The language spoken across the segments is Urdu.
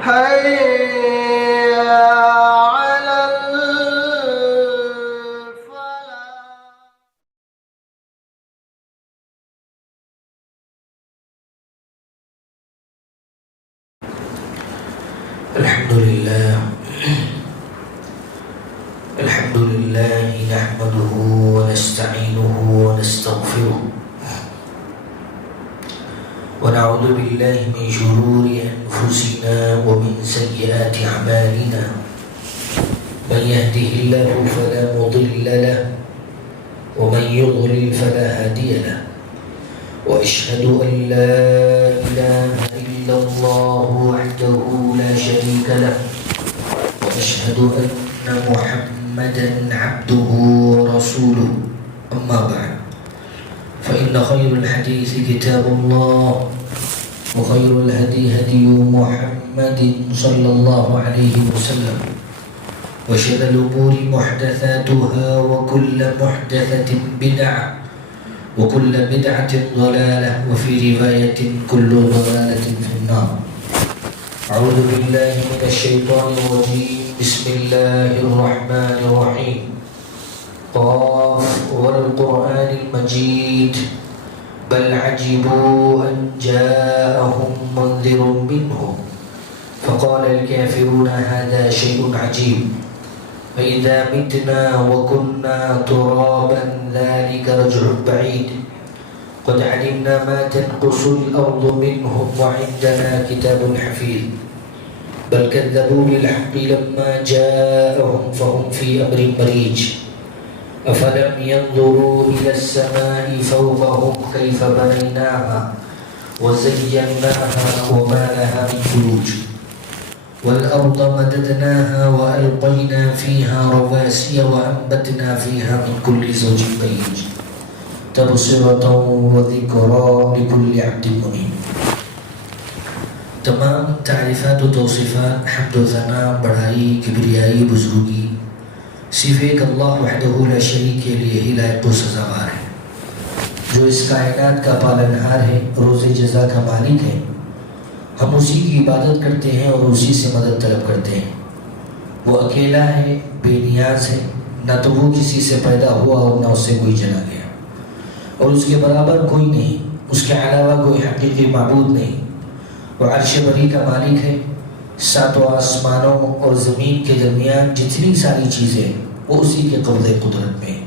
حي على الفلاح. الحمد لله نحمده ونستعينه ونستغفره ونعوذ بالله من شرور أنفسنا ومن سيئات أعمالنا. من يهده الله فلا مضل له ومن يضلل فلا هادي له. وأشهد أن لا إله إلا الله وحده لا شريك له وأشهد أن محمدا عبده ورسوله. أما بعد فإن خير الحديث كتاب الله وخير الهدي هدي محمد صلى الله عليه وسلم وشر الأمور محدثاتها وكل محدثة بدعة وكل بدعة ضلالة وفي رواية كل ضلالة في النار. أعوذ بالله من الشيطان الرجيم. بسم الله الرحمن الرحيم. قاف والقرآن المجيد بل عجبوا أن جاءهم منذر منهم فقال الكافرون هذا شيء عجيب فإذا متنا وكنا ترابا ذلك رجع بعيد قد علمنا ما تنقص الأرض منهم وعندنا كتاب حفيظ بل كذبوا بالحق لما جاءهم فهم في أمر مريج أفلم ينظروا إلى السماء فوقهم كيف بنيناها وزيناها وما لها من فروج والأرض مددناها وألقينا فيها رواسي وأنبتنا فيها من كل زوج بهيج تبصرة وذكرى لكل عبد منيب. تمام تعریفات و توصیفات حمد و ثنا بڑائی کبریائی بزرگی صرف ایک اللہ وحدہ لا شریک کے لیے ہی لائق و سزاوار ہے، جو اس کائنات کا پالنہار ہے، روز جزا کا مالک ہے۔ ہم اسی کی عبادت کرتے ہیں اور اسی سے مدد طلب کرتے ہیں۔ وہ اکیلا ہے، بے نیاز ہے، نہ تو وہ کسی سے پیدا ہوا اور نہ اس سے کوئی چلا گیا، اور اس کے برابر کوئی نہیں، اس کے علاوہ کوئی حقیقی معبود نہیں۔ وہ عرش بری کا مالک ہے، ساتوں آسمانوں اور زمین کے درمیان جتنی ساری چیزیں وہ اسی کے قبضے قدرت میں ہیں،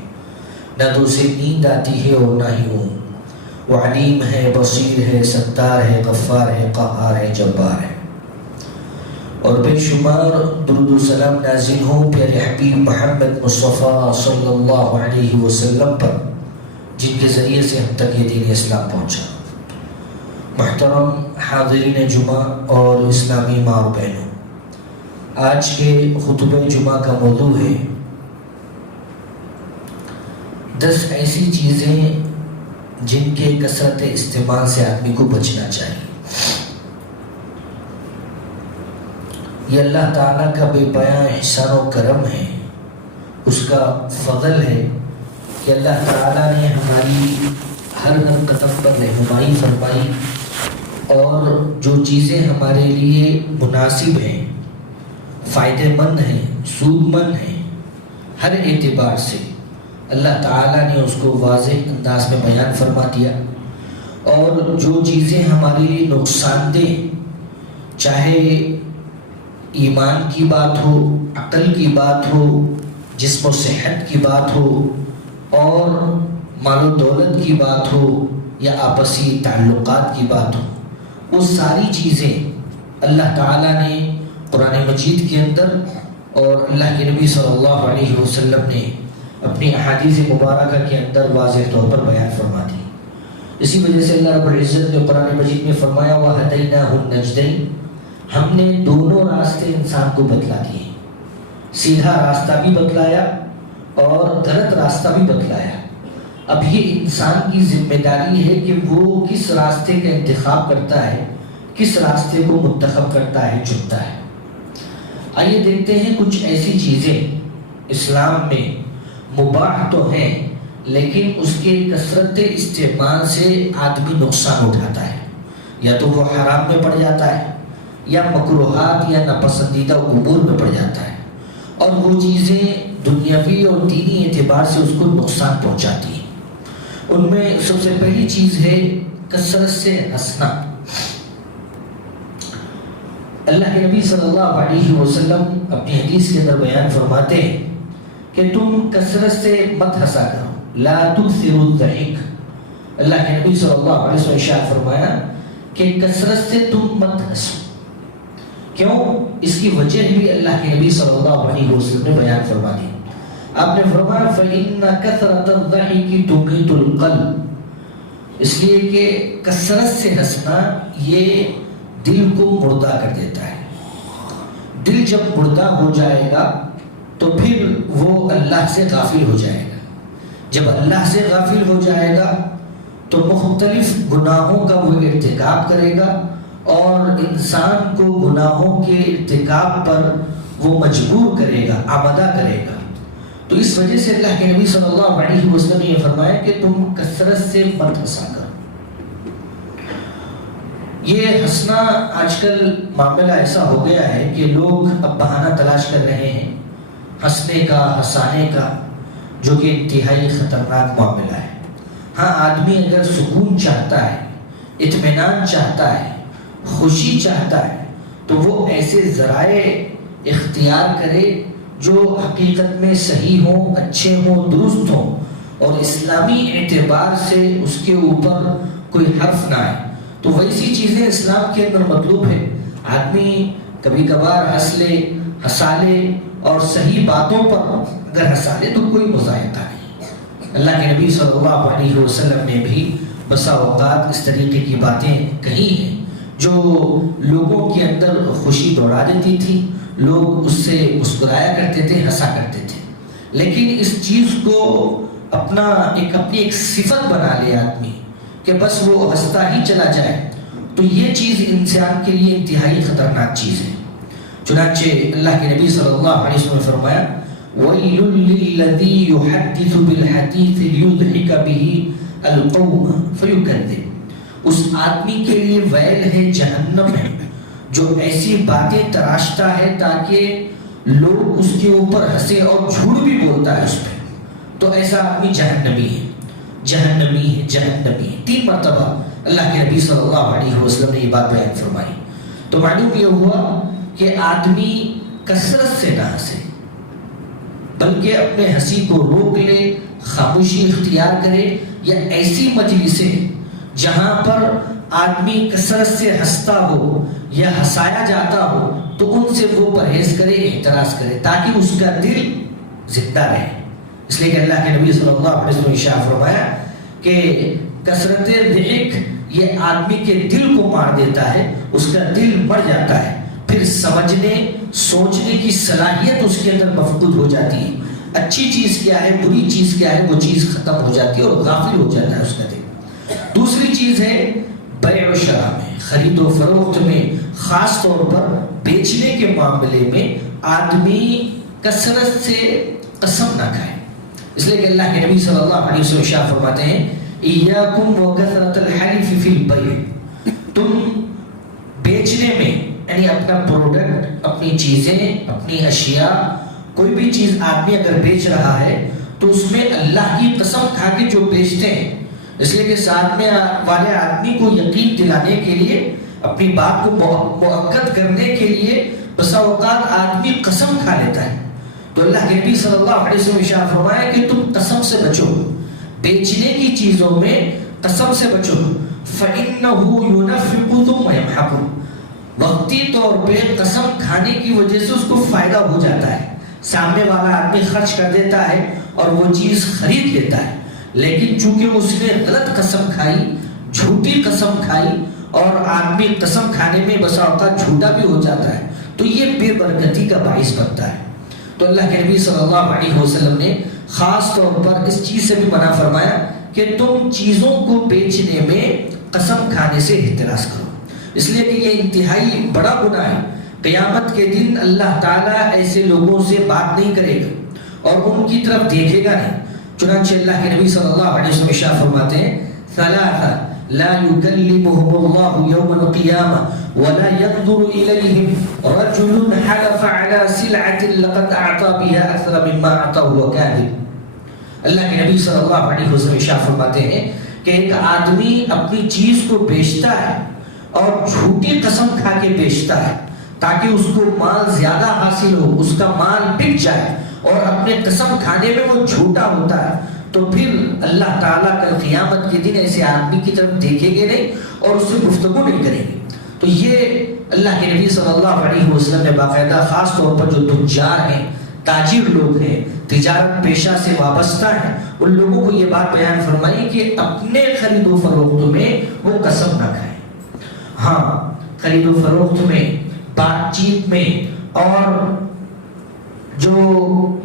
نہ تو اسے نیند آتی ہے اور نہ ہی اونگ۔ وہ علیم ہے، بصیر ہے، ستار ہے، غفار ہے، قہار ہے، جبار ہے۔ اور بے شمار درود و سلام نازل ہوں پیارے حبیب محمد مصطفیٰ صلی اللہ علیہ وسلم پر، جن کے ذریعے سے ہم تک یہ دین اسلام پہنچا۔ محترم حاضرین جمعہ اور اسلامی ماں و بہنوں، آج کے خطبہ جمعہ کا موضوع ہے 10 ایسی چیزیں جن کے کثرت استعمال سے آدمی کو بچنا چاہیے۔ یہ اللہ تعالیٰ کا بے پایاں احسان و کرم ہے، اس کا فضل ہے کہ اللہ تعالیٰ نے ہماری ہر قدم پر رہنمائی فرمائی، اور جو چیزیں ہمارے لیے مناسب ہیں، فائدہ مند ہیں، سود مند ہیں، ہر اعتبار سے اللہ تعالیٰ نے اس کو واضح انداز میں بیان فرما دیا۔ اور جو چیزیں ہمارے لیے نقصان دہ، چاہے ایمان کی بات ہو، عقل کی بات ہو، جسم و صحت کی بات ہو، اور مال و دولت کی بات ہو، یا آپسی تعلقات کی بات ہو، وہ ساری چیزیں اللہ تعالیٰ نے قرآن مجید کے اندر اور اللہ کے نبی صلی اللہ علیہ وسلم نے اپنی احادیث مبارکہ کے اندر واضح طور پر بیان فرما دی۔ اسی وجہ سے اللہ رب العزت نے قرآن مجید میں فرمایا وَهَدَيْنَاهُ النَّجْدَيْنِ، ہم نے دونوں راستے انسان کو بتلا دیے، سیدھا راستہ بھی بتلایا اور غلط راستہ بھی بتلایا۔ اب یہ انسان کی ذمہ داری ہے کہ وہ کس راستے کا انتخاب کرتا ہے، کس راستے کو منتخب کرتا ہے، چنتا ہے۔ آئیے دیکھتے ہیں کچھ ایسی چیزیں اسلام میں مباح تو ہیں، لیکن اس کے کثرت استعمال سے آدمی نقصان اٹھاتا ہے، یا تو وہ حرام میں پڑ جاتا ہے، یا مکروہات یا ناپسندیدہ امور میں پڑ جاتا ہے، اور وہ چیزیں دنیاوی اور دینی اعتبار سے اس کو نقصان پہنچاتی ہیں۔ ان میں سب سے پہلی چیز ہے کثرت سے ہنسنا۔ اللہ کے نبی صلی اللہ علیہ وسلم اپنی حدیث کے اندر بیان فرماتے ہیں کہ تم کثرت سے مت ہنسا کرو، لا تکثروا الضحک۔ اللہ کے نبی صلی اللہ علیہ وسلم نے ارشاد فرمایا کہ کثرت سے تم مت ہنسو۔ کیوں؟ اس کی وجہ بھی اللہ کے نبی صلی اللہ علیہ وسلم نے بیان فرما دی۔ آپ نے فرمایا فَإِنَّ كَثْرَةَ الضَّحِكِ تُمِيتُ الْقَلْبَ، اس لیے کہ کثرت سے ہنسنا یہ دل کو مردہ کر دیتا ہے۔ دل جب مردہ ہو جائے گا تو پھر وہ اللہ سے غافل ہو جائے گا۔ جب اللہ سے غافل ہو جائے گا تو مختلف گناہوں کا وہ ارتکاب کرے گا، اور انسان کو گناہوں کے ارتکاب پر وہ مجبور کرے گا، آمادہ کرے گا۔ تو اس وجہ سے اللہ کے نبی صلی اللہ علیہ وسلم نے یہ فرمایا کہ تم کثرت سے مت ہنسا کرو۔ یہ ہنسنا آج کل معاملہ ایسا ہو گیا ہے کہ لوگ اب بہانہ تلاش کر رہے ہیں ہنسنے کا، ہنسانے کا، جو کہ انتہائی خطرناک معاملہ ہے۔ ہاں، آدمی اگر سکون چاہتا ہے، اطمینان چاہتا ہے، خوشی چاہتا ہے، تو وہ ایسے ذرائع اختیار کرے جو حقیقت میں صحیح ہوں، اچھے ہوں، درست ہوں، اور اسلامی اعتبار سے اس کے اوپر کوئی حرف نہ آئے۔ تو ویسی چیزیں اسلام کے اندر مطلوب ہے۔ آدمی کبھی کبھار ہنس لے، ہنسا لے، اور صحیح باتوں پر اگر ہنسا لے تو کوئی مذائقہ نہیں۔ اللہ کے نبی صلی اللہ علیہ وسلم نے بھی بسا اوقات اس طریقے کی باتیں کہی ہیں جو لوگوں کے اندر خوشی دوڑا دیتی تھی، لوگ اس سے مسکرایا کرتے تھے، ہنسا کرتے تھے۔ لیکن اس چیز کو اپنی ایک صفت بنا لے آدمی کہ بس وہ ہنستا ہی چلا جائے، تو یہ چیز انسان کے لیے انتہائی خطرناک چیز ہے۔ چنانچہ اللہ کے نبی صلی اللہ علیہ وسلم نے فرمایا وَيْلٌ لِّلَّذِي يُحَدِّثُ بِالْحَدِيثِ لِيُضْحِكَ بِهِ الْقَوْمَ فَيُكَذِّبُ، اس آدمی کے لیے ویل ہے، جہنم ہے، جو ایسی باتیں تراشتا ہے تاکہ لوگ اس کے اوپر ہنسے اور جھوٹ بھی بولتا ہے اس پہ، تو ایسا آدمی جہنمی ہے، جہنمی ہے، جہنمی ہے۔ 3 مرتبہ اللہ کے نبی صلی اللہ علیہ وسلم نے یہ بات بیان فرمائی۔ تو معلوم یہ ہوا کہ آدمی کثرت سے نہ ہنسے، بلکہ اپنے ہنسی کو روک لے، خاموشی اختیار کرے، یا ایسی مجلسیں جہاں پر آدمی کثرت سے ہنستا ہو یا ہنسایا جاتا ہو تو ان سے وہ پرہیز کرے، احتراز کرے، تاکہ اس کا دل زندہ رہے۔ اس لیے کہ اللہ کے نبی صلی اللہ علیہ وسلم نے ارشاد فرمایا کہ کثرت ضحک یہ آدمی کے دل کو مار دیتا ہے، اس کا دل مر جاتا ہے، پھر سمجھنے سوچنے کی صلاحیت اس کے اندر مفقود ہو جاتی ہے۔ اچھی چیز کیا ہے، بری چیز کیا ہے، وہ چیز ختم ہو جاتی ہے اور غافل ہو جاتا ہے اس کا دل۔ دوسری چیز ہے بیع و شراء میں، خرید و فروخت میں، خاص طور پر بیچنے کے معاملے میں آدمی کثرت سے قسم نہ کھائے۔ اس لیے کہ اللہ کے نبی صلی اللہ علیہ وسلم ارشاد فرماتے ہیں ایاکم وکثرۃ الحلف فی البیع، تم بیچنے میں، یعنی اپنا پروڈکٹ، اپنی چیزیں، اپنی اشیاء، کوئی بھی چیز آدمی اگر بیچ رہا ہے تو اس میں اللہ کی قسم کھا کے جو بیچتے ہیں، اس لیے کہ سامنے والے آدمی کو یقین دلانے کے لیے، اپنی بات کو مؤکد کرنے کے لیے بسا اوقات آدمی قسم کھا لیتا ہے۔ تو اللہ کے نبی صلی اللہ علیہ وسلم ارشاد فرمایا کہ تم قسم سے بچو، بیچنے کی چیزوں میں قسم سے بچو، فَإِنَّهُ يُنَفِّقُ ثُمَّ يَمْحَقُ، وقتی طور پہ قسم کھانے کی وجہ سے اس کو فائدہ ہو جاتا ہے، سامنے والا آدمی خرچ کر دیتا ہے اور وہ چیز خرید لیتا ہے، لیکن چونکہ اس نے غلط قسم کھائی، جھوٹی قسم کھائی، اور آدمی قسم کھانے میں بسا اوقات جھوٹا بھی ہو جاتا ہے، تو یہ بے برکتی کا باعث بنتا ہے۔ تو اللہ کے نبی صلی اللہ علیہ وسلم نے خاص طور پر اس چیز سے بھی منع فرمایا کہ تم چیزوں کو بیچنے میں قسم کھانے سے احتراز کرو، اس لیے کہ یہ انتہائی بڑا گناہ ہے۔ قیامت کے دن اللہ تعالیٰ ایسے لوگوں سے بات نہیں کرے گا اور ان کی طرف دیکھے گا نہیں۔ چنانچہ اللہ کے نبی صلی اللہ علیہ وسلم ارشاد فرماتے ہیں ثلاثہ لا يكلمهم الله يوم القيامة ولا ينظر إليهم رجل حلف على سلعة لقد أعطى بها أكثر مما أعطى وهو كاذب. اللہ کے نبی صلی اللہ علیہ وسلم ارشاد فرماتے ہیں کہ ایک آدمی اپنی چیز کو بیچتا ہے اور جھوٹی قسم کھا کے بیچتا ہے تاکہ اس کو مال زیادہ حاصل ہو، اس کا مال بک جائے، اور اپنے قسم کھانے میں وہ جھوٹا ہوتا ہے، تو پھر اللہ تعالیٰ کل قیامت کے دن ایسے آدمی کی طرف دیکھیں گے نہیں اور اس سے گفتگو نہیں کریں گے. تو یہ اللہ کے نبی صلی اللہ علیہ وسلم نے باقاعدہ خاص طور پر جو تجار ہیں، تاجر لوگ ہیں، تجارت پیشہ سے وابستہ ہیں، ان لوگوں کو یہ بات بیان فرمائی کہ اپنے خرید و فروخت میں وہ قسم نہ کھائیں. ہاں، خرید و فروخت میں، بات چیت میں، اور جو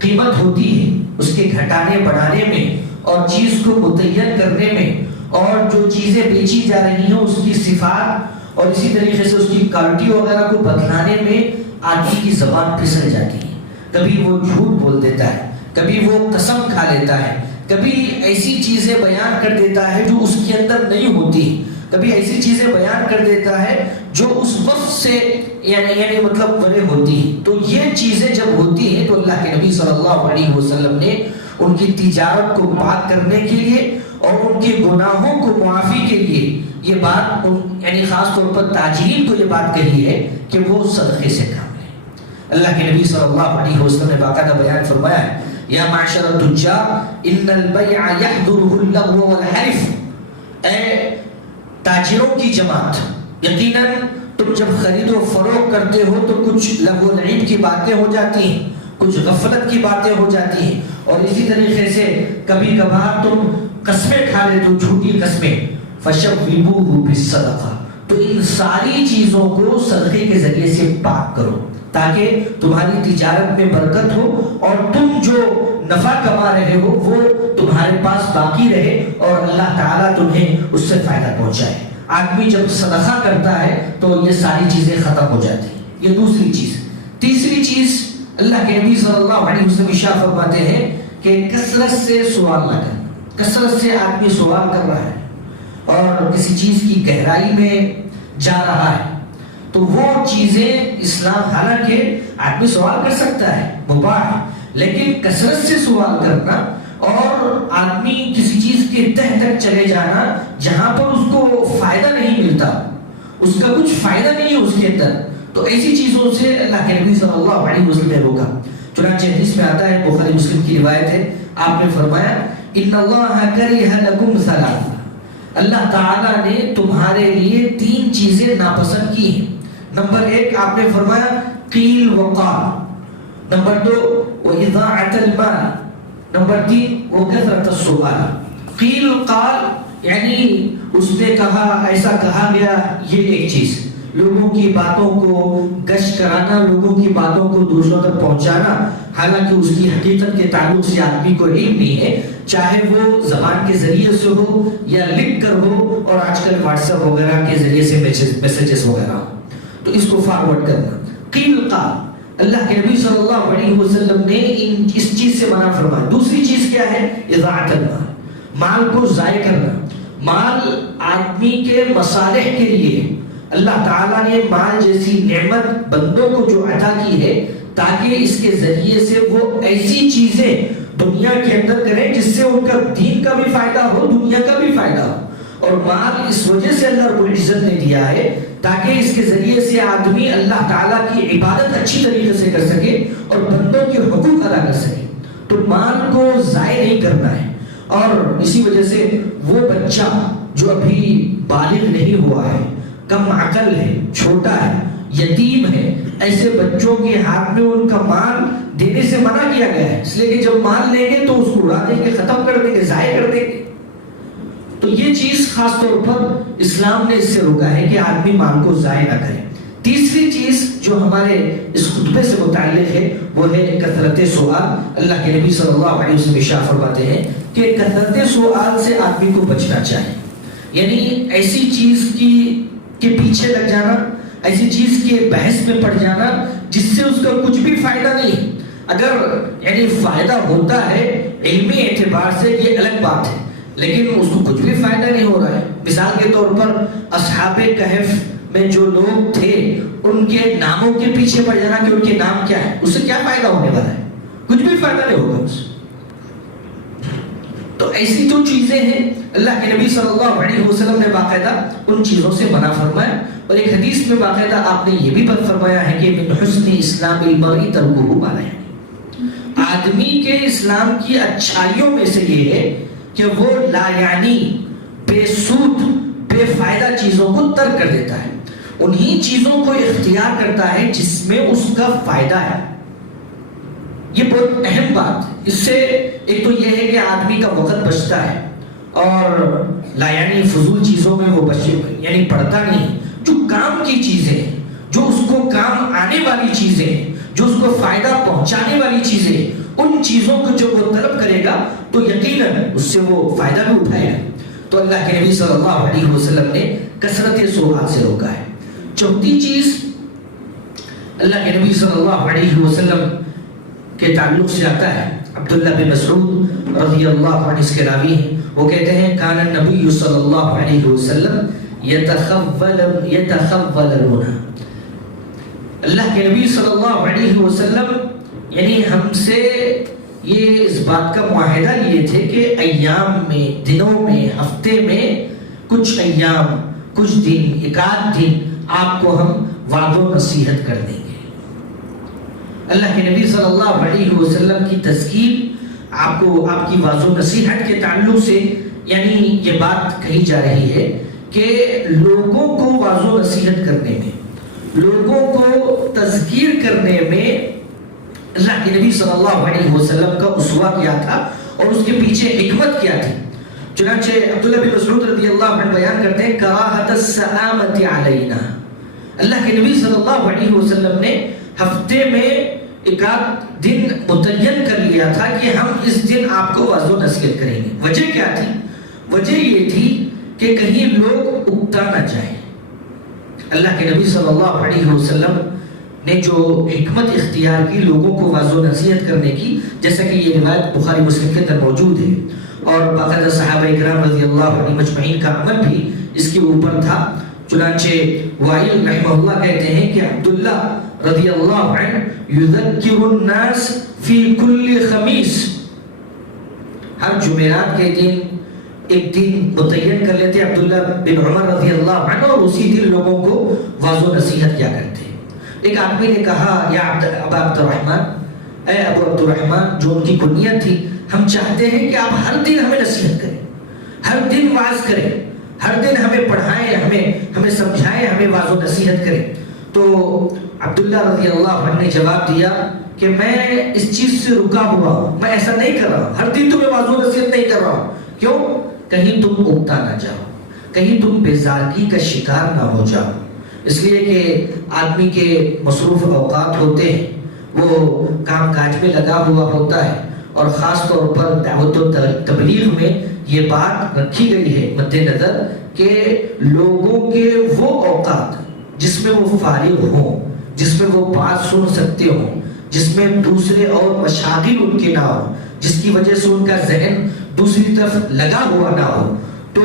قیمت ہوتی ہے اس کے گھٹانے بڑھانے میں اور چیز کو متعین کرنے میں، اور جو چیزیں بیچی جا رہی ہیں اس کی صفات اور اسی طریقے سے اس کی کوالٹی وغیرہ کو بدلانے میں آدمی کی زبان پھسل جاتی ہے. کبھی وہ جھوٹ بول دیتا ہے، کبھی وہ قسم کھا لیتا ہے، کبھی ایسی چیزیں بیان کر دیتا ہے جو اس کے اندر نہیں ہوتی، کبھی ایسی چیزیں بیان کر دیتا ہے جو اس وقت سے یعنی مطلب بڑے ہوتی ہیں. تو یہ چیزیں جب ہوتی ہیں تو اللہ کے نبی صلی اللہ علیہ وسلم نے ان کی تجارت کو پاک کرنے کے لیے اور ان کے گناہوں کو معافی کے لیے یہ بات یعنی خاص طور پر تاجرین کو یہ بات کہی ہے کہ وہ صدقے سے کام لیں. اللہ کے نبی صلی اللہ علیہ وسلم نے باقاعدہ بیان فرمایا ہے، یا معاشر التجار ان البیع یحضره اللغو والحلف. اے تاجروں کی جماعت، یقیناً تم جب خرید و فروخت کرتے ہو تو کچھ لغو و لعب کی باتیں ہو جاتی ہیں، کچھ غفلت کی باتیں ہو جاتی ہیں، اور اسی طریقے سے کبھی کبھار تم قسمیں کھا لیتے ہو، جھوٹی قسمیں. فشوبوہ بالصدقہ، تو ان ساری چیزوں کو صدقے کے ذریعے سے پاک کرو تاکہ تمہاری تجارت میں برکت ہو اور تم جو نفع کما رہے ہو وہ تمہارے پاس باقی رہے اور اللہ تعالیٰ تمہیں اس سے فائدہ پہنچائے. آدمی جب صدقہ کرتا ہے تو یہ ساری چیزیں ختم ہو جاتی ہیں. یہ دوسری چیز. تیسری چیز اللہ کے نبی صلی اللہ علیہ وسلم ارشاد فرماتے ہیں کہ کثرت سے سوال نہ کرنا. کثرت سے آدمی سوال کر رہا ہے اور کسی چیز کی گہرائی میں جا رہا ہے تو وہ چیزیں اسلام، حالانکہ آدمی سوال کر سکتا ہے، مباح ہے، لیکن کثرت سے سوال کرنا اور آدمی کسی چیز کے تہ تک چلے جانا جہاں پر اس کو فائدہ نہیں ملتا، اس کا کچھ فائدہ نہیں ہے اس کے اندر، تو ایسی چیزوں سے اللہ کے نبی صلی اللہ علیہ وسلم نے روکا. چنانچہ حدیث میں آتا ہے، بخاری مسلم کی روایت ہے، آپ نے فرمایا ان اللہ کرہ لکم ثلاث، اللہ تعالیٰ نے تمہارے لیے 3 چیزیں ناپسند کی ہیں. نمبر 1 آپ نے فرمایا قیل وقال، نمبر 2 وَإِضَاعَةَ الْمَالِ، نمبر 3 وَكَثْرَةَ السُّؤَالِ. قیل قال یعنی اس نے کہا، ایسا کہا گیا، یہ ایک چیز، لوگوں کی باتوں کو گشت کرانا، لوگوں کی باتوں کو دوسروں تک پہنچانا، حالانکہ اس کی حقیقت کے تعلق سے آدمی کو علم نہیں ہے، چاہے وہ زبان کے ذریعے سے ہو یا لکھ کر ہو، اور آج کل واٹس ایپ وغیرہ کے ذریعے سے میسیجز وغیرہ، تو اس کو فارورڈ کرنا. قیل قال، اللہ کے نبی صلی اللہ علیہ وسلم نے اس چیز سے منع فرمایا. دوسری چیز کیا ہے؟ اضاعت المال، مال کو ضائع کرنا. مال آدمی کے مصالح کے لیے اللہ تعالیٰ نے مال جیسی نعمت بندوں کو جو عطا کی ہے تاکہ اس کے ذریعے سے وہ ایسی چیزیں دنیا کے اندر کریں جس سے ان کا دین کا بھی فائدہ ہو، دنیا کا بھی فائدہ ہو. اور مال اس وجہ سے اللہ رب العزت نے دیا ہے تاکہ اس کے ذریعے سے آدمی اللہ تعالیٰ کی عبادت اچھی طریقے سے کر سکے اور بندوں کے حقوق ادا کر سکے. تو مال کو ضائع نہیں کرنا ہے. اور اسی وجہ سے وہ بچہ جو ابھی بالغ نہیں ہوا ہے، کم عقل ہے، چھوٹا ہے، یتیم ہے، ایسے بچوں کے ہاتھ میں ان کا مال دینے سے منع کیا گیا ہے، اس لیے کہ جب مال لیں گے تو اس کو اڑا دیں گے، ختم کر دیں گے، ضائع کر دیں گے. تو یہ چیز خاص طور پر اسلام نے اس سے روکا ہے کہ آدمی مال کو ضائع نہ کرے. تیسری چیز جو ہمارے اس خطبے سے متعلق ہے وہ ہے کثرت سوال. اللہ کے نبی صلی اللہ علیہ وسلم ارشاد فرماتے ہیں کہ کثرت سوال سے آدمی کو بچنا چاہیے. یعنی ایسی چیز کے پیچھے لگ جانا، ایسی چیز کے بحث میں پڑ جانا جس سے اس کا کچھ بھی فائدہ نہیں. اگر یعنی فائدہ ہوتا ہے علمی اعتبار سے یہ الگ بات ہے، لیکن اس کو کچھ بھی فائدہ نہیں ہو رہا ہے. مثال کے طور پر اصحاب کہف میں جو لوگ تھے ان کے ناموں کے پیچھے پڑ جانا کہ ان کے نام کیا ہے، اس سے کیا فائدہ ہونے والا ہے؟ کچھ بھی فائدہ نہیں ہوگا اس سے۔ تو ایسی جو چیزیں ہیں اللہ کے نبی صلی اللہ علیہ وسلم نے باقاعدہ ان چیزوں سے منع فرمایا، اور ایک حدیث میں باقاعدہ آپ نے یہ بھی فرمایا ہے کہ من حسن اسلام المرء ترکہ ما لا یعنی، آدمی کے اسلام کی اچھائیوں میں سے یہ ہے کہ وہ لا یعنی بے سود بے فائدہ چیزوں کو ترک کر دیتا ہے، انہی چیزوں کو اختیار کرتا ہے جس میں اس کا فائدہ ہے۔ یہ بہت اہم بات ہے، اس سے ایک تو یہ ہے کہ آدمی کا وقت بچتا ہے، اور لا یعنی فضول چیزوں میں وہ یعنی پڑتا نہیں، جو کام کی چیزیں، جو اس کو کام آنے والی چیزیں، جو اس کو فائدہ پہنچانے والی چیزیں، ان چیزوں کو جو وہ طلب کرے گا تو یقیناً اس سے وہ فائدہ بھی اٹھائے گا۔ تو اللہ کے نبی صلی اللہ علیہ وسلم نے کثرت سوغات سے روکا ہے۔ چوتھی چیز اللہ کے نبی صلی اللہ علیہ وسلم کے تعلق سے آتا ہے، عبداللہ بن مسعود رضی اللہ عنہ اس کے راوی ہیں، وہ کہتے ہیں کان النبی صلی اللہ علیہ وسلم یتخولون، اللہ کے نبی صلی اللہ علیہ وسلم یعنی ہم سے یہ اس بات کا معاہدہ لیے تھے کہ ایام میں، دنوں میں، ہفتے میں کچھ ایام، کچھ دن، ایک آدھ دن آپ کو ہم وعد و نصیحت کر دیں گے۔ اللہ کے نبی صلی اللہ علیہ وسلم کی تذکیر آپ کو آپ کی وعظ و نصیحت کے تعلق سے یعنی یہ بات کہی جا رہی ہے کہ لوگوں کو وعظ و نصیحت کرنے میں، لوگوں کو تذکیر کرنے میں اللہ کے نبی صلی اللہ علیہ وسلم کا اسوہ کیا تھا، اور اس کے پیچھے حکمت کیا تھی۔ چنانچہ عبداللہ بن مسعود رضی اللہ عنہ بیان کرتے ہیں کراہت السآمۃ علینا، اللہ کے نبی صلی اللہ علیہ وسلم نے ہفتے میں ایک آدھ دن متعین کر لیا تھا کہ ہم اس دن آپ کو وعظ و نصیحت کریں گے۔ وجہ کیا تھی؟ وجہ یہ تھی کہ کہیں لوگ اکتا نہ جائیں۔ اللہ کے نبی صلی اللہ علیہ وسلم نے جو حکمت اختیار کی لوگوں کو وعظ و نصیحت کرنے کی، جیسا کہ یہ روایت بخاری مسلم کے اندر موجود ہے، اور باقاعدہ صحابہ اکرام رضی اللہ عنہ مجمعین کا عمل بھی اس کے اوپر تھا۔ چنانچہ وائل رحمہ اللہ کہتے ہیں کہ عبداللہ رضی اللہ عنہ یذکر الناس فی کل خمیس، ہر جمعرات کے دن ایک دن متعین کر لیتے عبداللہ بن عمر رضی اللہ عنہ، اور اسی دن لوگوں کو وعظ و نصیحت کیا کرتے۔ ایک آدمی نے کہا یا ابا عبد الرحمن، اے ابو عبد الرحمن، جو ان کی کنیت تھی، ہم چاہتے ہیں کہ آپ ہر دن ہمیں نصیحت کریں، ہر دن وعظ کریں، ہر دن ہمیں پڑھائیں، ہمیں سمجھائیں، ہمیں وعظ و نصیحت کریں۔ تو عبداللہ رضی اللہ عنہ نے جواب دیا کہ میں اس چیز سے رکا ہوا ہوں، میں ایسا نہیں کر رہا ہوں، ہر دن تمہیں وعظ و نصیحت نہیں کر رہا ہوں۔ کیوں؟ کہیں تم اکتا نہ جاؤ، کہیں تم بیزارگی کا شکار نہ ہو جاؤ، اس لیے کہ آدمی کے مصروف اوقات ہوتے ہیں، وہ کام کاج میں لگا ہوا ہوتا ہے، اور خاص طور پر دعوت و تبلیغ میں یہ بات رکھی گئی ہے مد نظر کہ لوگوں کے وہ اوقات جس میں وہ فارغ ہوں، جس میں وہ بات سن سکتے ہوں، جس میں دوسرے اور مشاغل ان کے نہ ہوں، جس کی وجہ سے ان کا ذہن دوسری طرف لگا ہوا نہ ہو، تو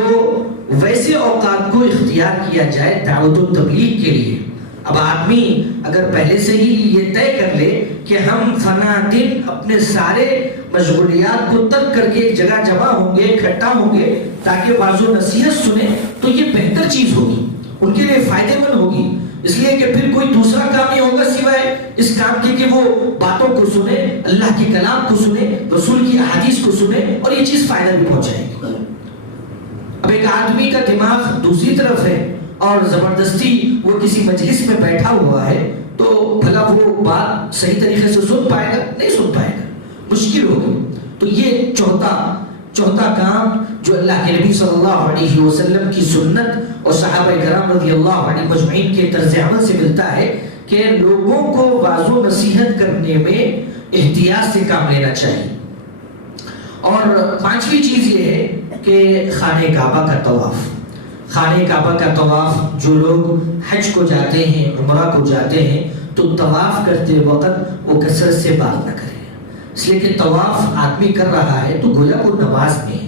ویسے اوقات کو اختیار کیا جائے دعوت و تبلیغ کے لیے۔ اب آدمی اگر پہلے سے ہی یہ طے کر لے کہ ہم فلاں دن اپنے سارے مشغولیات کو ترک کر کے ایک جگہ جمع ہوں گے، اکٹھا ہوں گے تاکہ وعظ و نصیحت سنیں، تو یہ بہتر چیز ہوگی، ان کے لیے فائدہ مند ہوگی، اس لیے کہ پھر کوئی دوسرا کام نہیں ہوگا سوائے اس کام کے کہ وہ باتوں کو سنے، اللہ کے کلام کو سنے، رسول کی احادیث کو سنے، اور یہ چیز فائدہ بھی پہنچائے گی۔ اب ایک آدمی کا دماغ دوسری طرف ہے اور زبردستی وہ کسی مجلس میں بیٹھا ہوا ہے، تو بھلا وہ بات صحیح طریقے سے سن پائے گا؟ نہیں سن پائے گا، مشکل ہوگی۔ تو یہ چوتھا کام جو اللہ کے نبی صلی اللہ علیہ وسلم کی سنت اور صحابہ کرام رضی اللہ عنہ مجمعین کے طرز عمل سے ملتا ہے کہ لوگوں کو وعظ و نصیحت کرنے میں احتیاط سے کام لینا چاہیے۔ اور پانچویں چیز یہ ہے کہ خانہ کعبہ کا طواف، خانہ کعبہ کا طواف، جو لوگ حج کو جاتے ہیں، عمرہ کو جاتے ہیں، تو طواف کرتے وقت وہ کثرت سے بات نہ کریں، اس لیے کہ طواف آدمی کر رہا ہے تو گویا وہ نماز میں ہے،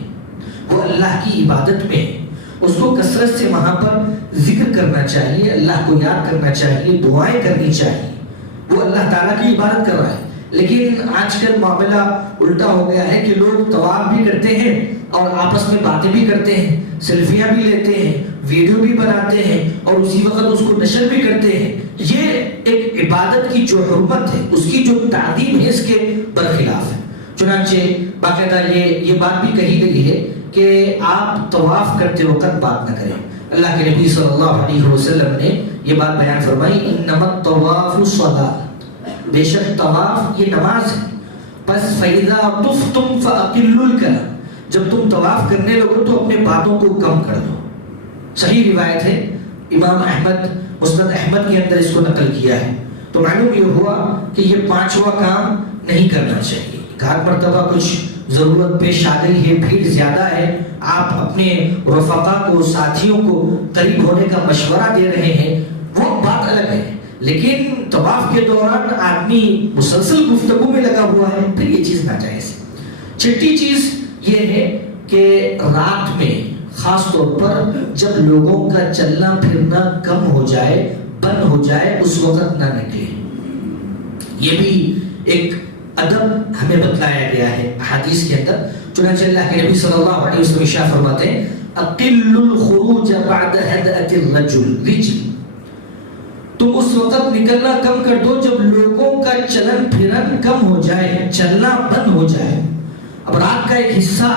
وہ اللہ کی عبادت میں ہے، اس کو کثرت سے وہاں پر ذکر کرنا چاہیے، اللہ کو یاد کرنا چاہیے، دعائیں کرنی چاہیے، وہ اللہ تعالیٰ کی عبادت کر رہا ہے۔ لیکن آج کل معاملہ الٹا ہو گیا ہے کہ لوگ طواف بھی کرتے ہیں اور آپس میں باتیں بھی کرتے ہیں، سیلفیاں بھی لیتے ہیں، ویڈیو بھی بناتے ہیں اور اسی وقت اس کو نشر بھی کرتے ہیں۔ یہ ایک عبادت کی جو حرمت ہے، اس کی جو تعظیم ہے، اس کے برخلاف ہے۔ چنانچہ باقاعدہ یہ بات بھی کہی گئی ہے کہ آپ طواف کرتے وقت بات نہ کریں۔ اللہ کے نبی صلی اللہ علیہ وسلم نے یہ بات بیان فرمائی، انما الطواف الصلاۃ، بے شک طواف یہ نماز ہے، پس فَإِذَا طُفْتُمْ فَأَقِلُّوا الْكَلَامَ، جب تم طواف کرنے لگو تو اپنے باتوں کو کم کر دو۔ صحیح روایت ہے، امام احمد مسند احمد کے اندر اس کو نقل کیا ہے۔ تو معلوم یہ ہوا کہ یہ پانچواں کام نہیں کرنا چاہیے۔ ہر مرتبہ کچھ ضرورت پیش آ گئی ہے، بھیڑ زیادہ ہے، آپ اپنے رفقا کو، ساتھیوں کو قریب ہونے کا مشورہ دے رہے ہیں، وہ بات الگ ہے۔ لیکن طواف کے دوران آدمی مسلسل گفتگو میں لگا ہوا ہے، پھر یہ چیز ناجائز ہے۔ چھٹی چیز یہ ہے کہ رات میں خاص طور پر جب لوگوں کا چلنا پھرنا کم ہو جائے، بند ہو جائے، اس وقت نہ نکلے۔ یہ بھی ایک ادب ہمیں بتلایا گیا ہے حدیث کے اندر۔ چنانچہ اللہ کے نبی صلی اللہ علیہ وسلم ارشاد فرماتے ہیں، اقل الخروج بعد ہدأۃ الرجل، تم اس وقت نکلنا کم کر دو جب لوگوں کا چلن پھرن کم ہو جائے، چلنا بند ہو جائے۔ اب رات کا ایک حصہ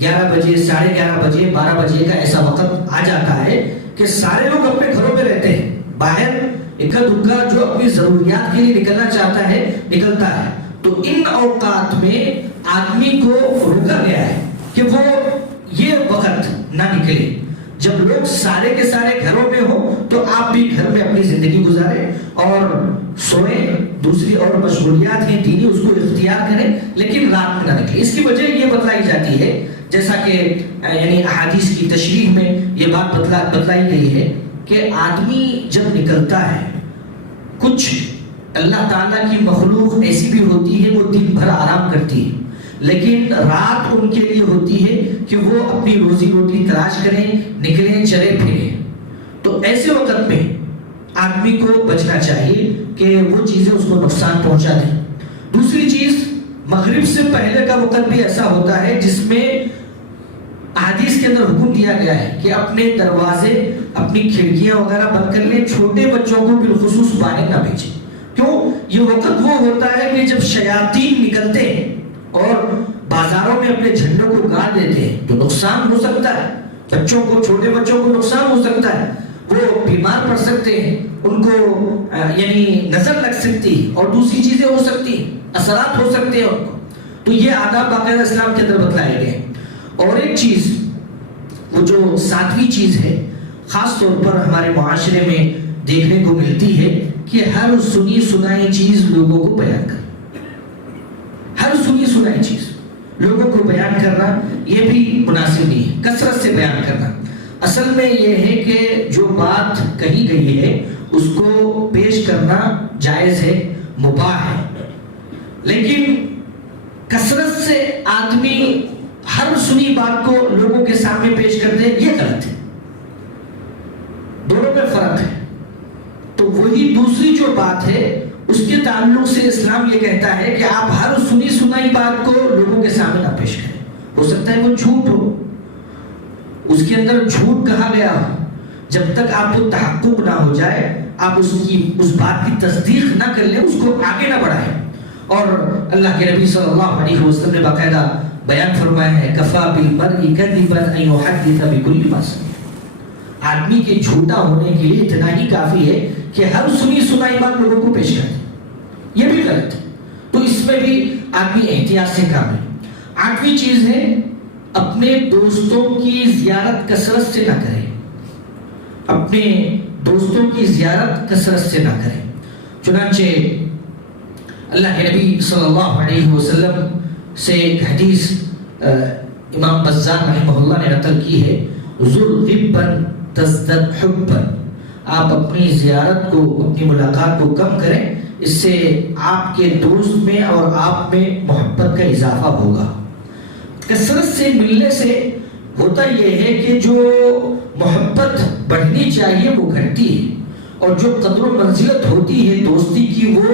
11 بجے، 11:30 بجے، 12 بجے کا ایسا وقت آ جاتا ہے کہ سارے لوگ اپنے گھروں میں رہتے ہیں، باہر اکا دکا جو اپنی ضروریات کے لیے نکلنا چاہتا ہے نکلتا ہے۔ تو ان اوقات میں آدمی کو روکا گیا ہے کہ وہ یہ وقت نہ نکلے۔ جب لوگ سارے کے سارے گھروں میں ہوں تو آپ بھی گھر میں اپنی زندگی گزاریں اور سوئیں، دوسری اور مشغولیات ہیں دینی اس کو اختیار کریں، لیکن رات میں نہ نکلے۔ اس کی وجہ یہ بتلائی جاتی ہے، جیسا کہ یعنی احادیث کی تشریح میں یہ بات بتلائی گئی ہے کہ آدمی جب نکلتا ہے، کچھ اللہ تعالیٰ کی مخلوق ایسی بھی ہوتی ہے وہ دن بھر آرام کرتی ہے، لیکن رات ان کے لیے ہوتی ہے کہ وہ اپنی روزی روٹی تلاش کریں، نکلیں، چلے پھریں۔ تو ایسے وقت میں آدمی کو بچنا چاہیے کہ وہ چیزیں اس کو نقصان پہنچا دیں۔ دوسری چیز، مغرب سے پہلے کا وقت بھی ایسا ہوتا ہے جس میں احادیث کے اندر حکم دیا گیا ہے کہ اپنے دروازے، اپنی کھڑکیاں وغیرہ بند کر لیں، چھوٹے بچوں کو بالخصوص باہر نہ بھیجیں۔ کیوں؟ یہ وقت وہ ہوتا ہے کہ جب شیاطین نکلتے ہیں اور بازاروں میں اپنے جھنڈوں کو گاڑ دیتے ہیں تو نقصان ہو سکتا ہے، بچوں کو، چھوٹے بچوں کو نقصان ہو سکتا ہے، وہ بیمار پڑ سکتے ہیں، ان کو یعنی نظر لگ سکتی ہے اور دوسری چیزیں ہو سکتی ہیں، اثرات ہو سکتے ہیں ان کو۔ تو یہ آداب باقاعدہ اسلام کے اندر بتلائے گئے ہیں۔ اور ایک چیز، وہ جو ساتویں چیز ہے، خاص طور پر ہمارے معاشرے میں دیکھنے کو ملتی ہے کہ ہر سنی سنائی چیز لوگوں کو بیان کرنا، ہر سنی سنائی چیز لوگوں کو بیان کرنا یہ بھی مناسب نہیں ہے، کثرت سے بیان کرنا۔ اصل میں یہ ہے کہ جو بات کہی گئی ہے اس کو پیش کرنا جائز ہے، مباح ہے، لیکن کثرت سے آدمی ہر سنی بات کو لوگوں کے سامنے پیش کر دے، یہ غلط ہے۔ دونوں میں فرق ہے۔ تو وہی دوسری جو بات ہے اس کے تعلق سے اسلام یہ کہتا ہے کہ آپ ہر سنی سنائی بات کو لوگوں کے سامنے نہ پیش کریں۔ ہو سکتا ہے وہ جھوٹ ہو، اس کے اندر جھوٹ کہا گیا ہو، جب تک آپ کو تحقق نہ ہو جائے آپ اس بات کی تصدیق نہ کر لیں، اس کو آگے نہ بڑھائیں۔ اور اللہ کے نبی صلی اللہ علیہ وسلم نے باقاعدہ بیان فرمایا ہے، کفا بالمرء کذبا ان یحدث بکل ما سمع، آدمی کے جھوٹا ہونے کے لیے اتنا ہی کافی ہے کہ ہر سنی سنائی بات لوگوں کو پیش کرے، یہ بھی غلط ہے۔ تو اس میں بھی آدمی احتیاط سے کام ہے۔ 8ویں چیز ہے، اپنے دوستوں کی زیارت کثرت سے نہ کریں، اپنے دوستوں کی زیارت کثرت سے نہ کریں۔ چنانچہ اللہ کے نبی صلی اللہ علیہ وسلم سے ایک حدیث امام بزار رحمہ اللہ نے نقل کی ہے، زر غبا تزدد حبا، آپ اپنی زیارت کو، اپنی ملاقات کو کم کریں، اس سے آپ کے دوست میں اور آپ میں محبت کا اضافہ ہوگا۔ کثرت سے ملنے سے ہوتا یہ ہے کہ جو محبت بڑھنی چاہیے وہ گھٹتی ہے، اور جو قدر و منزلت ہوتی ہے دوستی کی وہ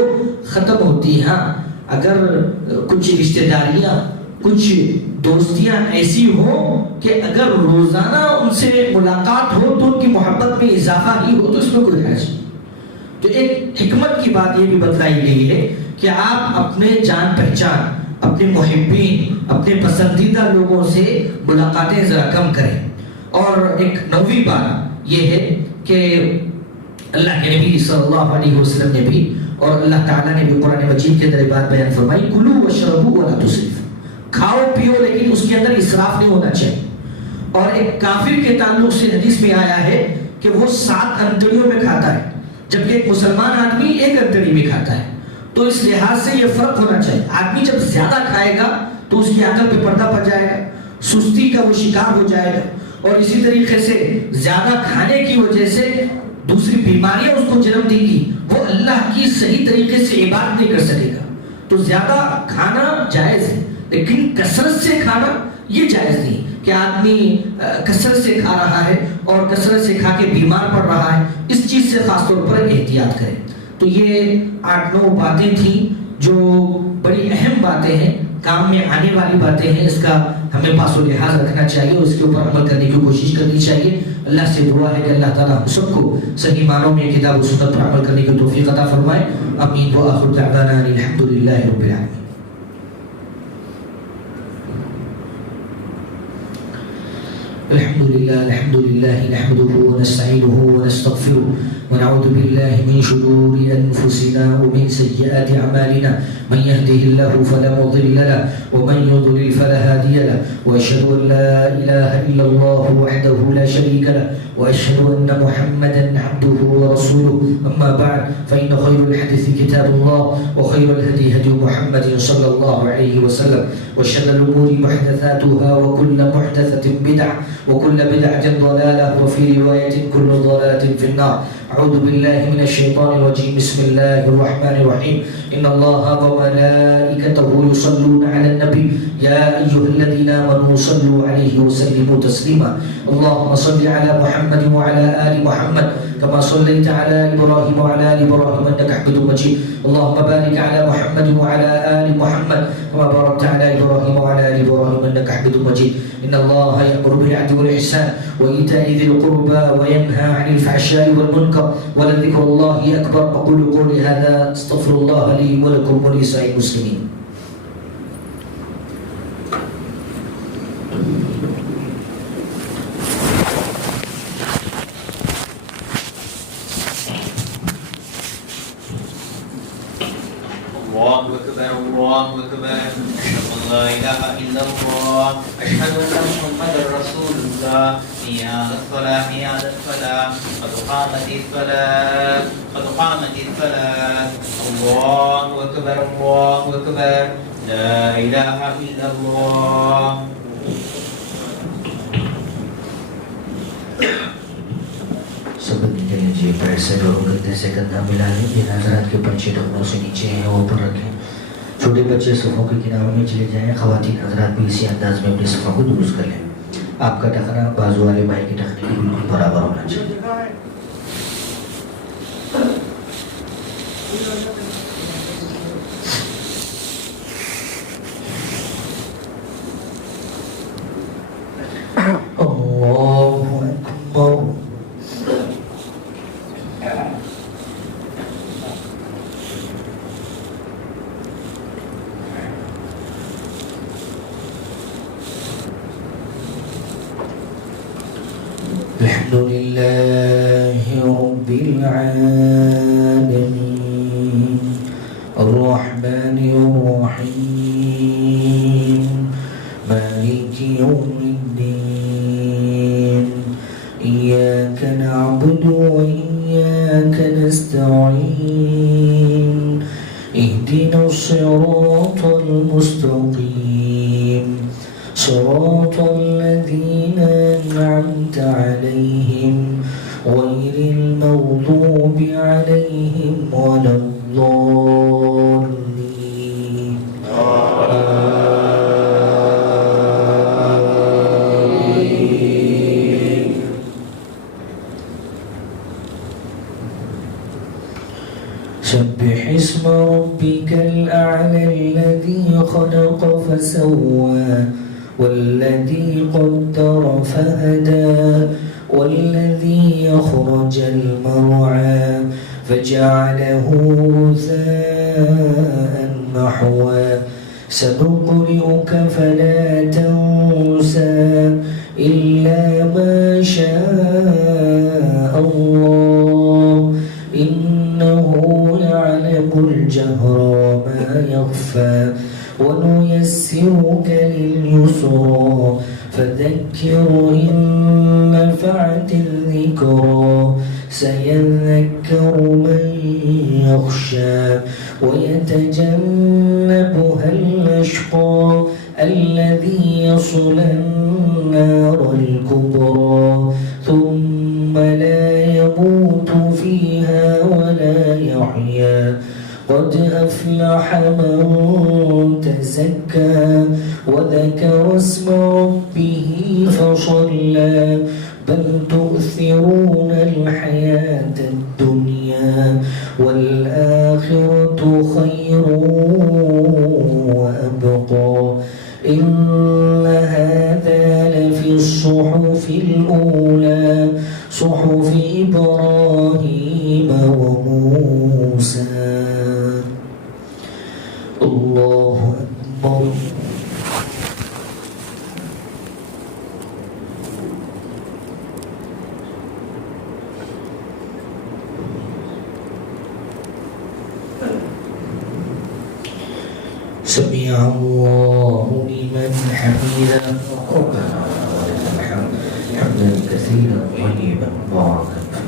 ختم ہوتی ہے۔ ہاں اگر کچھ رشتہ داریاں، کچھ دوستیاں ایسی ہوں کہ اگر روزانہ ان سے ملاقات ہو تو ان کی محبت میں اضافہ ہی ہو تو اس میں کوئی حرج نہیں۔ تو ایک حکمت کی بات یہ بھی بتلائی گئی ہے کہ آپ اپنے جان پہچان، اپنے محبین، اپنے پسندیدہ لوگوں سے ملاقاتیں ذرا کم کریں۔ اور ایک نویں بات یہ ہے کہ اللہ کے نبی صلی اللہ علیہ وسلم نے بھی اور اللہ تعالیٰ نے بھی قرآن مجید کے اندر بات بیان فرمائی، کلوا واشربوا ولا تسرفوا، کھاؤ پیو لیکن اس کے اندر اسراف نہیں ہونا چاہیے۔ اور ایک کافر کے تعلق سے حدیث میں آیا ہے کہ وہ 7 انتڑیوں میں کھاتا ہے جبکہ ایک مسلمان آدمی 1 انتڑی میں کھاتا ہے۔ تو اس لحاظ سے یہ فرق ہونا چاہیے، آدمی جب زیادہ کھائے گا تو اس کی عقل پہ پردہ پڑ جائے گا، سستی کا وہ شکار ہو جائے گا، اور اسی طریقے سے زیادہ کھانے کی وجہ سے دوسری بیماریاں اس کو جنم دیں گی، وہ اللہ کی صحیح طریقے سے عبادت نہیں کر سکے گا۔ تو زیادہ کھانا جائز ہے لیکن کثرت سے کھانا یہ جائز نہیں کہ آدمی کثرت سے کھا رہا ہے اور کثرت سے کھا کے بیمار پڑ رہا ہے، اس چیز سے خاص طور پر احتیاط کریں۔ تو یہ 8-9 باتیں تھیں جو بڑی اہم باتیں ہیں، کام میں آنے والی باتیں ہیں، اس کا ہمیں پاس و لحاظ رکھنا چاہیے اور اس کے اوپر عمل کرنے کی کوشش کرنی چاہیے۔ اللہ سے دعا ہے کہ اللہ تعالیٰ ہم سب کو صحیح معنوں میں کتاب و سنت پر عمل کرنے کی توفیق عطا فرمائے۔ آمین وآخر دعوانا الحمدللہ رب العالمین۔ الحمد لله نحمده ونستعينه ونستغفره ونعوذ بالله من شرور أنفسنا ومن سيئات أعمالنا، من يهده الله فلا مضل له ومن يضلل فلا هادي له، وأشهد أن لا إله إلا الله وحده لا شريك له، وأشهد أن محمدا عبده ورسوله، أما بعد فإن خير الحديث كتاب الله وخير الهدي هدي محمد صلى الله عليه وسلم، وشر الأمور محدثاتها وكل محدثة بدعة وكل بدعة ضلالة وفي رواية كل ضلالة في النار۔ أعوذ بالله من الشيطان الرجيم، بسم الله الرحمن الرحيم، إن الله وملائكته يصلون على النبي يا أيها الذين آمنوا صلوا عليه وسلموا تسليما، اللهم صل على محمد وعلى آل محمد كما صليت على إبراهيم وعلى آل إبراهيم إنك حميد مجيد، اللهم بارك على محمد وعلى آل محمد كما باركت على إبراهيم وعلى آل إبراهيم إنك حميد مجيد، إن الله يأمر بالعدل والإحسان وإيتاء ذي القربى وينهى عن الفحشاء والمنكر ولذكر الله أكبر، أقول قولي هذا أستغفر الله لي ولكم ولسائر المسلمين۔ الله أكبر الله أكبر، أشهد أن لا إله إلا الله، أشهد أن محمدا رسول الله، حي على الصلاة حي على الفلاح، قد قامت الصلاة قد قامت الصلاة، الله أكبر الله أكبر، لا إله إلا الله۔ سبق کے لیجیے، پیر سے اور گدے سے کندھا ملا لیں، جن حضرات کے پنچے ٹخنوں سے نیچے ہیں وہ اوپر رکھیں، چھوٹے بچے صفوں کے کناروں میں چلے جائیں، خواتین حضرات بھی اسی انداز میں اپنے صفوں کو درست کر لیں۔ آپ کا ٹخنا بازو والے بھائی کے ٹخنے کے بالکل برابر ہونا چاہیے۔ اللہ اکبر۔ الحمد لله رب العالمين الرحمن الرحيم مالك يوم الدين إياك نعبد وإياك نستعين اهدنا الصراط المستقيم صراط الذين أنعمت عليهم غير المغضوب عليهم ولا الضالين آمين۔ سبح اسم ربك الأعلى الذي خلق فسوى والذي قدر فهدى والذي أخرج المرعى فجعله غثاء نحوا سنقرئك فلا تنسى إلا ما شاء الله إنه يعلم الجهر وما يخفى ونيسرك لليسرى فذكر إن نفعت الذكرى سيذكر من يخشى ويتجنبها الأشقى الذي يصلى النار الكبرى ثم لا يموت فيها ولا يحيا قد أفلح من تزكى وذكر اسم ربه فصلى بل تؤثرون الحياة الدنيا والآخرة خير وأبقى إن هذا لفي الصحف الأولى صحف إبراهيم وموسى. الله أكبر. سمع الله لمن حمده ربنا ولك الحمد حمدا كثيرا طيبا مباركا فيه.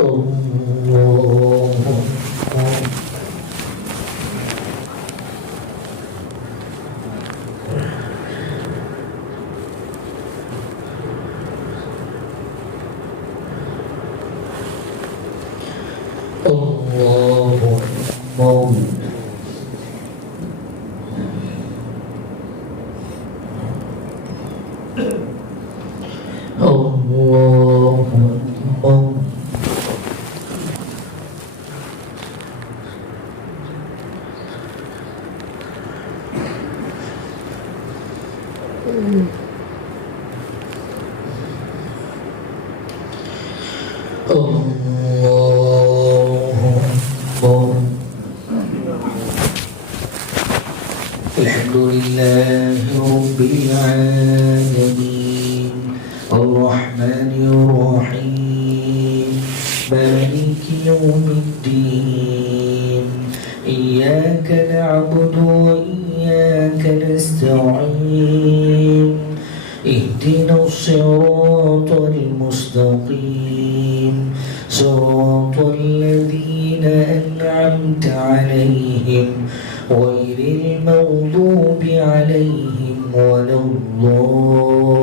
الله أكبر. الله أكبر. الله أكبر. الحمد لله رب العالمين الرحمن الرحيم مالك يوم الدين إياك نعبد وإياك نستعين اهدنا الصراط المستقيم صراط الذين أنعمت عليهم غير المغضوب عليهم ولا الضالين.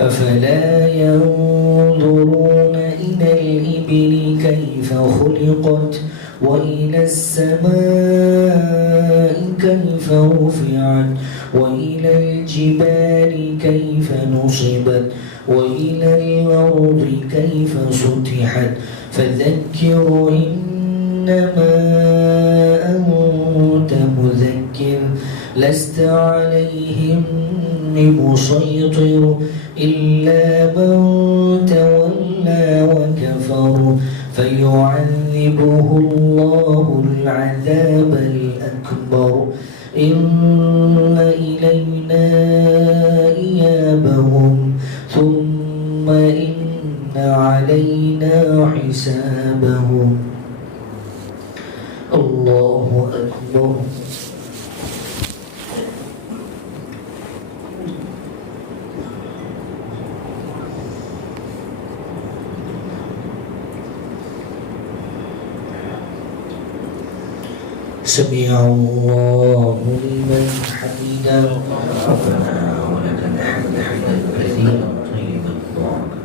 أفلا ينظرون إلى الإبل كيف خلقت وإلى السماء كيف رفعت وإلى الجبال كيف نصبت وإلى الأرض كيف سطحت فذكر إنما أنت مذكر لست عليهم بمسيطر إلا من تولى وكفر فيعذبه الله العذاب الأكبر إن إلينا إيابهم ثم إن علينا حسابهم. الله أكبر. سمع الله لمن حمده ربنا ولك الحمد حمدا كثيرا طيبا مباركا.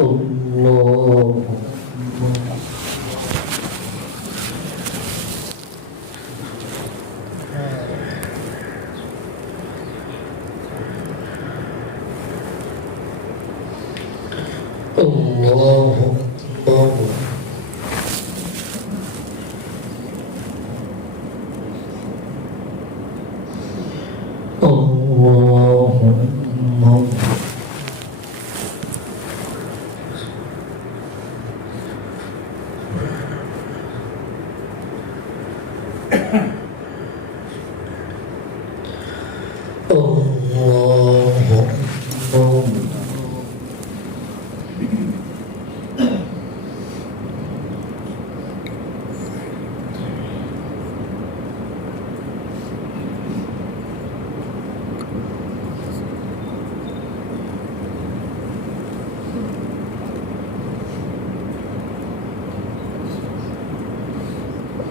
الله أكبر.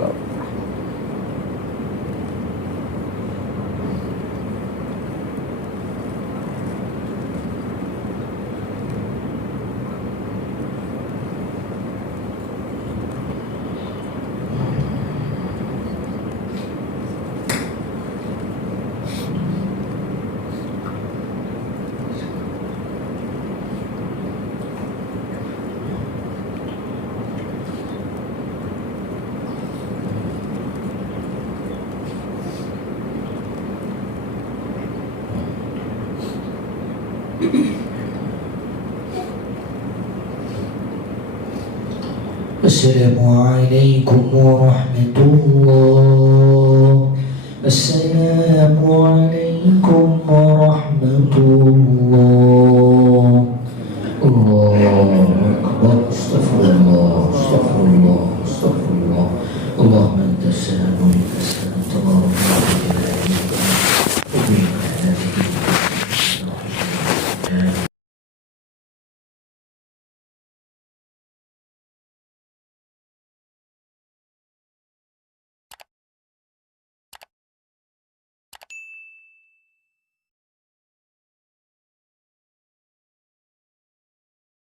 اکبر. السلام عليكم ورحمة الله. السلام عليكم ورحمة الله. الله أكبر. استغفر الله استغفر الله استغفر الله. اللهم أنت السلام